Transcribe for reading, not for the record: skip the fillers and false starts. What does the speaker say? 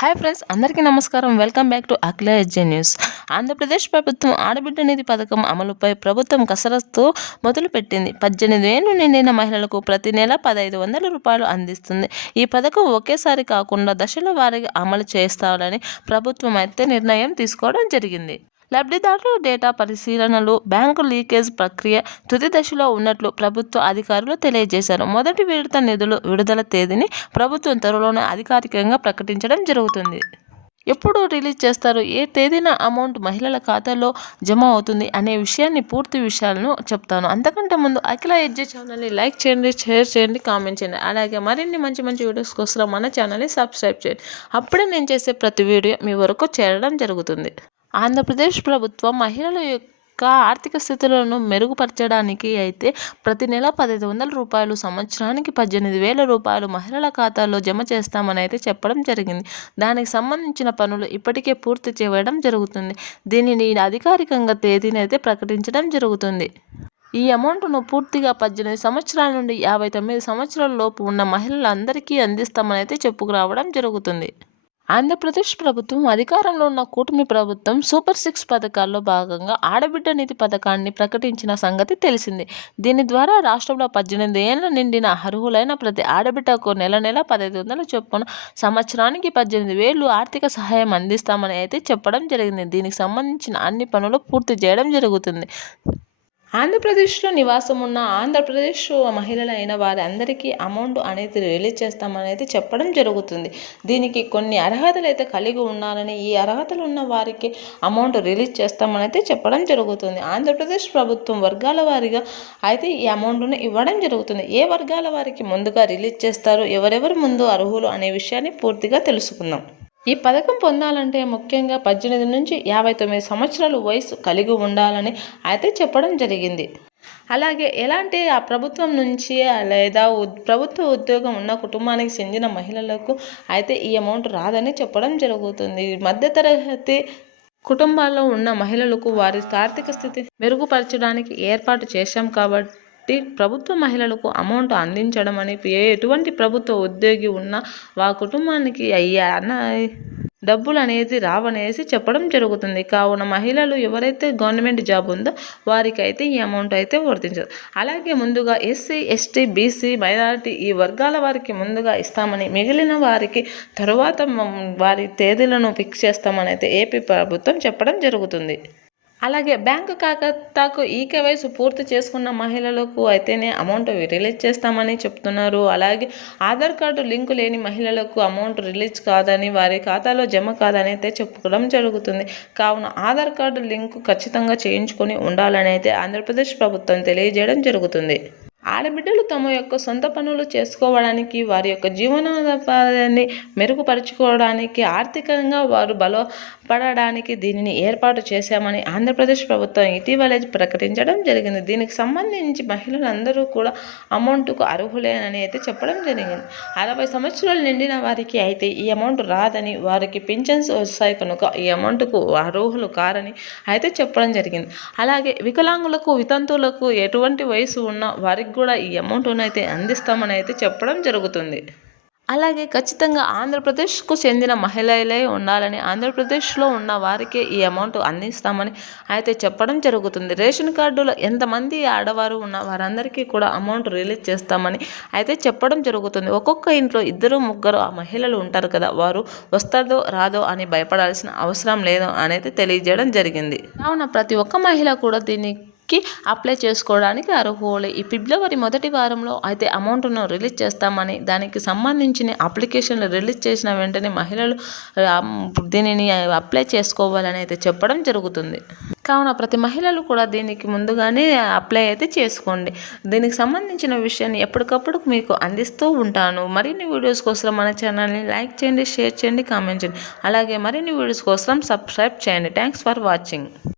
Hi friends, అందరికీ నమస్కారం. Welcome back to Akhila edge news. Andhra Pradesh ప్రభుత్వం ఆడబిడ్డ నిధి పథకం అమలుపై ప్రభుత్వం కసరత్తు మొదలుపెట్టింది. 18 ఏళ్లు నిండిన మహిళలకు ప్రతి నెల 1,500 రూపాయలు అందిస్తుంది. ఈ పథకం ఒకేసారి కాకుండా దశల వారీగా అమలు చేస్తారని ప్రభుత్వం అయితే నిర్ణయం తీసుకోవడం జరిగింది. లబ్ధిదారుల డేటా పరిశీలనలు, బ్యాంకు లీకేజ్ ప్రక్రియ తుది దశలో ఉన్నట్లు ప్రభుత్వ అధికారులు తెలియజేశారు. మొదటి విడత నిధులు విడుదల తేదీని ప్రభుత్వం త్వరలోనే అధికారికంగా ప్రకటించడం జరుగుతుంది. ఎప్పుడు రిలీజ్ చేస్తారు, ఏ తేదీన అమౌంట్ మహిళల ఖాతాలో జమ అవుతుంది అనే విషయాన్ని పూర్తి విషయాలను చెప్తాను. అంతకంటే ముందు అఖిల ఎడ్జే ఛానల్ని లైక్ చేయండి, షేర్ చేయండి, కామెంట్ చేయండి. అలాగే మరిన్ని మంచి మంచి వీడియోస్ కోసం మన ఛానల్ని సబ్స్క్రైబ్ చేయండి. అప్పుడే నేను చేసే ప్రతి వీడియో మీ వరకు చేరడం జరుగుతుంది. ఆంధ్రప్రదేశ్ ప్రభుత్వం మహిళల యొక్క ఆర్థిక స్థితులను మెరుగుపరచడానికి అయితే ప్రతి నెల 1,500 రూపాయలు, సంవత్సరానికి 18,000 రూపాయలు మహిళల ఖాతాల్లో జమ చేస్తామని అయితే చెప్పడం జరిగింది. దానికి సంబంధించిన పనులు ఇప్పటికే పూర్తి చేయడం జరుగుతుంది. దీనిని అధికారికంగా తేదీని అయితే ప్రకటించడం జరుగుతుంది. ఈ అమౌంట్ను పూర్తిగా 18 సంవత్సరాల నుండి 59 సంవత్సరాల లోపు ఉన్న మహిళలందరికీ అందిస్తామని అయితే చెప్పుకురావడం జరుగుతుంది. ఆంధ్రప్రదేశ్ ప్రభుత్వం అధికారంలో ఉన్న కూటమి ప్రభుత్వం సూపర్ 6 పథకాల్లో భాగంగా ఆడబిడ్డ నిధి పథకాన్ని ప్రకటించిన సంగతి తెలిసిందే. దీని ద్వారా రాష్ట్రంలో 18 ఏళ్ల నిండిన అర్హులైన ప్రతి ఆడబిడ్డకు నెల 1,500 చొప్పున, సంవత్సరానికి 18,000 ఆర్థిక సహాయం అందిస్తామని అయితే చెప్పడం జరిగింది. దీనికి సంబంధించిన అన్ని పనులు పూర్తి చేయడం జరుగుతుంది. ఆంధ్రప్రదేశ్లో నివాసం ఉన్న ఆంధ్రప్రదేశ్ మహిళలైన వారి అందరికీ అమౌంట్ అనేది రిలీజ్ చేస్తామని అయితే చెప్పడం జరుగుతుంది. దీనికి కొన్ని అర్హతలు అయితే కలిగి ఉండాలని, ఈ అర్హతలు ఉన్న వారికి అమౌంట్ రిలీజ్ చేస్తామని అయితే చెప్పడం జరుగుతుంది. ఆంధ్రప్రదేశ్ ప్రభుత్వం వర్గాల వారీగా అయితే ఈ అమౌంట్ను ఇవ్వడం జరుగుతుంది. ఏ వర్గాల వారికి ముందుగా రిలీజ్ చేస్తారు, ఎవరెవరు ముందు అర్హులు అనే విషయాన్ని పూర్తిగా తెలుసుకుందాం. ఈ పథకం పొందాలంటే ముఖ్యంగా 18 నుంచి 59 సంవత్సరాల వయసు కలిగి ఉండాలని అయితే చెప్పడం జరిగింది. అలాగే ఎలాంటి ఆ ప్రభుత్వం నుంచి లేదా ప్రభుత్వ ఉద్యోగం ఉన్న కుటుంబానికి చెందిన మహిళలకు అయితే ఈ అమౌంట్ రాదని చెప్పడం జరుగుతుంది. మధ్యతరగతి కుటుంబాల్లో ఉన్న మహిళలకు వారి ఆర్థిక స్థితి మెరుగుపరచడానికి ఏర్పాటు చేశాం కాబట్టి ప్రభుత్వ మహిళలకు అమౌంట్ అందించడం అని ఎటువంటి ప్రభుత్వ ఉద్యోగి ఉన్నా కుటుంబానికి డబ్బులు అనేది రావనేసి చెప్పడం జరుగుతుంది. కావున మహిళలు ఎవరైతే గవర్నమెంట్ జాబ్ ఉందో వారికి అయితే ఈ అమౌంట్ అయితే వర్తించదు. అలాగే ముందుగా ఎస్సీ, ఎస్టీ, బీసీ, మైనారిటీ ఈ వర్గాల వారికి ముందుగా ఇస్తామని, మిగిలిన వారికి తరువాత వారి తేదీలను ఫిక్స్ చేస్తామని అయితే ఏపీ ప్రభుత్వం చెప్పడం జరుగుతుంది. అలాగే బ్యాంకు ఖాతాకు ఈకేవైసీ పూర్తి చేసుకున్న మహిళలకు అయితేనే అమౌంట్ రిలీజ్ చేస్తామని చెప్తున్నారు. అలాగే ఆధార్ కార్డు లింకు లేని మహిళలకు అమౌంట్ రిలీజ్ కాదని, వారి ఖాతాలో జమ కాదని అయితే చెప్పుకోవడం జరుగుతుంది. కావున ఆధార్ కార్డు లింకు ఖచ్చితంగా చేయించుకొని ఉండాలని అయితే ఆంధ్రప్రదేశ్ ప్రభుత్వం తెలియజేయడం జరుగుతుంది. ఆడబిడ్డలు తమ యొక్క సొంత పనులు చేసుకోవడానికి, వారి యొక్క జీవనోపాధిని మెరుగుపరుచుకోవడానికి, ఆర్థికంగా వారు బలపడడానికి దీనిని ఏర్పాటు చేశామని ఆంధ్రప్రదేశ్ ప్రభుత్వం ఇటీవలే ప్రకటించడం జరిగింది. దీనికి సంబంధించి మహిళలందరూ కూడా అమౌంట్కు అర్హులేనని అయితే చెప్పడం జరిగింది. 60 సంవత్సరాలు నిండిన వారికి అయితే ఈ అమౌంట్ రాదని, వారికి పింఛన్స్ వస్తాయి కనుక ఈ అమౌంట్కు అర్హులు కారని అయితే చెప్పడం జరిగింది. అలాగే వికలాంగులకు, వితంతువులకు ఎటువంటి వయసు ఉన్నా వారికి కూడా ఈ అమౌంట్ను అయితే అందిస్తామని అయితే చెప్పడం జరుగుతుంది. అలాగే ఖచ్చితంగా ఆంధ్రప్రదేశ్కు చెందిన మహిళలే ఉండాలని, ఆంధ్రప్రదేశ్లో ఉన్న వారికే ఈ అమౌంట్ అందిస్తామని అయితే చెప్పడం జరుగుతుంది. రేషన్ కార్డులో ఎంతమంది ఆడవారు ఉన్న వారందరికీ కూడా అమౌంట్ రిలీజ్ చేస్తామని అయితే చెప్పడం జరుగుతుంది. ఒక్కొక్క ఇంట్లో 2, 3 మహిళలు ఉంటారు కదా, వారు వస్తాదో రాదో అని భయపడాల్సిన అవసరం లేదు అని అయితే తెలియజేయడం జరిగింది. కావున ప్రతి ఒక్క మహిళ కూడా దీనికి అప్లై చేసుకోవడానికి అర్హులే. ఈ ఫిబ్రవరి మొదటి వారంలో అయితే అమౌంట్ను రిలీజ్ చేస్తామని, దానికి సంబంధించిన అప్లికేషన్లు రిలీజ్ చేసిన వెంటనే మహిళలు దీనిని అప్లై చేసుకోవాలని అయితే చెప్పడం జరుగుతుంది. కావున ప్రతి మహిళలు కూడా దీనికి ముందుగానే అప్లై అయితే చేసుకోండి. దీనికి సంబంధించిన విషయాన్ని ఎప్పటికప్పుడు మీకు అందిస్తూ ఉంటాను. మరిన్ని వీడియోస్ కోసం మన ఛానల్ని లైక్ చేయండి, షేర్ చేయండి, కామెంట్ చేయండి. అలాగే మరిన్ని వీడియోస్ కోసం సబ్స్క్రైబ్ చేయండి. Thanks for watching.